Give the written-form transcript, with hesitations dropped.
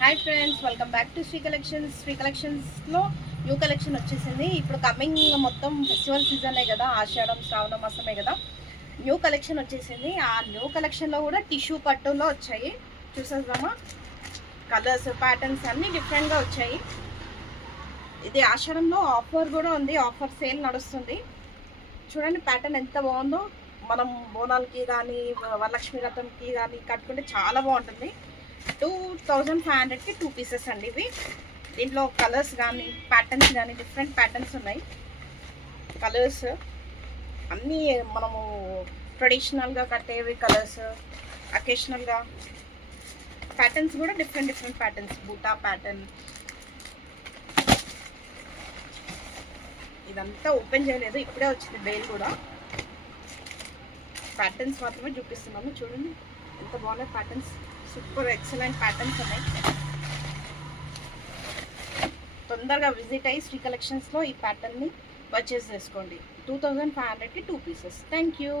Hi friends, welcome back to Sri collections. Sri కలెక్షన్స్లో new collection వచ్చేసింది. ఇప్పుడు కమింగ్ మొత్తం ఫెస్టివల్ సీజనే కదా, ఆషాఢం శ్రావణ మాసమే కదా. న్యూ కలెక్షన్ వచ్చేసింది. ఆ న్యూ కలెక్షన్లో కూడా టిష్యూ పట్టులో వచ్చాయి. చూసేద్దామా? కలర్స్, ప్యాటర్న్స్ అన్నీ డిఫరెంట్గా వచ్చాయి. ఇది ఆషాఢంలో ఆఫర్ కూడా ఉంది, ఆఫర్ సేల్ నడుస్తుంది. చూడండి ప్యాటర్న్ ఎంత బాగుందో. మనం బోనాలకి కానీ వరలక్ష్మి వ్రతంకి కానీ కట్టుకుంటే చాలా బాగుంటుంది. 2500కి 2 పీసెస్ అండి ఇవి. దీంట్లో కలర్స్ కానీ ప్యాటర్న్స్ కానీ డిఫరెంట్ ప్యాటర్న్స్ ఉన్నాయి. కలర్స్ అన్నీ మనము ట్రెడిషనల్గా కట్టేవి కలర్స్, అకేషనల్గా ప్యాటర్న్స్ కూడా డిఫరెంట్ ప్యాటర్న్స్. బూటా ప్యాటర్న్ ఇదంతా ఓపెన్ చేయలేదు, ఇప్పుడే వచ్చింది బేల్ కూడా. ప్యాటర్న్స్ మాత్రమే చూపిస్తున్నాము. చూడండి ఎంత బాగున్నాయి ప్యాటర్న్స్. సూపర్ ఎక్సలెంట్ ప్యాటర్న్స్ ఉన్నాయి. తొందరగా విజిట్ అయ్యి శ్రీ కలెక్షన్స్లో ఈ ప్యాటర్న్ని పర్చేస్ చేసుకోండి. 2500కి 2 పీసెస్. Thank you.